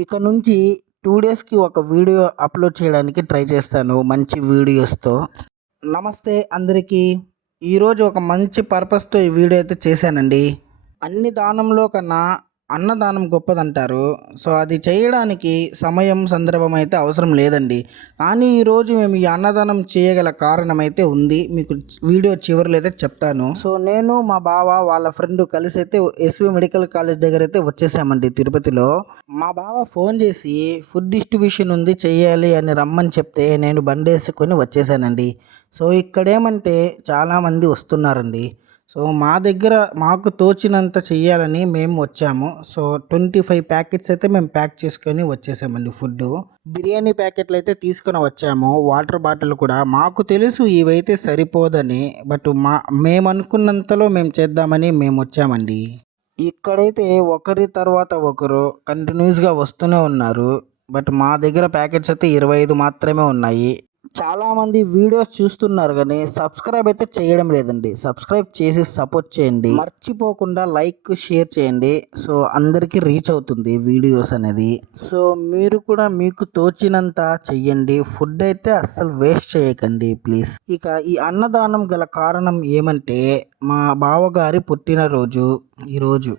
ఇక నుంచి 2 డేస్‌కి ఒక వీడియో అప్‌లోడ్ చేయడానికి ట్రై చేస్తాను మంచి వీడియోస్‌తో. నమస్తే అందరికీ. ఈరోజు ఒక మంచి పర్పస్‌తో ఈ వీడియో అయితే చేశానండి. అన్ని దానంలో కన్నా అన్నదానం గొప్పదంటారు. సో, అది చేయడానికి సమయం, సందర్భం అయితే అవసరం లేదండి. కానీ ఈరోజు మేము ఈ అన్నదానం చేయగల కారణమైతే ఉంది. మీకు వీడియో చివరిలో అయితే చెప్తాను. సో, నేను మా బావ వాళ్ళ ఫ్రెండ్ కలిసి అయితే ఎస్‌వి మెడికల్ కాలేజ్ దగ్గర అయితే వచ్చేసామండి తిరుపతిలో. మా బావ ఫోన్ చేసి ఫుడ్ డిస్ట్రిబ్యూషన్ ఉంది చెయ్యాలి అని రమ్మని చెప్తే నేను బండేసుకొని వచ్చేసానండి. సో, ఇక్కడేమంటే చాలామంది వస్తున్నారండి. సో, మా దగ్గర మాకు తోచినంత చెయ్యాలని మేము వచ్చాము. సో, 25 ప్యాకెట్స్ అయితే మేము ప్యాక్ చేసుకొని వచ్చేసామండి ఫుడ్డు. బిర్యానీ ప్యాకెట్లు అయితే తీసుకొని వచ్చాము. వాటర్ బాటిల్ కూడా. మాకు తెలుసు ఇవైతే సరిపోదని. బట్ మేమనుకున్నంతలో మేము చేద్దామని మేమొచ్చామండి. ఇక్కడైతే ఒకరి తర్వాత ఒకరు కంటిన్యూస్‌గా వస్తూనే ఉన్నారు. బట్ మా దగ్గర ప్యాకెట్స్ అయితే 25 మాత్రమే ఉన్నాయి. చాలామంది వీడియోస్ చూస్తున్నారు గానీ సబ్స్క్రైబ్ అయితే చేయడం లేదండి. సబ్స్క్రైబ్ చేసి సపోర్ట్ చేయండి. మర్చిపోకుండా లైక్, షేర్ చేయండి. సో, అందరికీ రీచ్ అవుతుంది వీడియోస్ అనేది. సో, మీరు కూడా మీకు తోచినంత చెయ్యండి. ఫుడ్ అయితే అస్సలు వేస్ట్ చేయకండి ప్లీజ్. ఇక ఈ అన్నదానం గల కారణం ఏమంటే మా బావగారి పుట్టినరోజు ఈరోజు.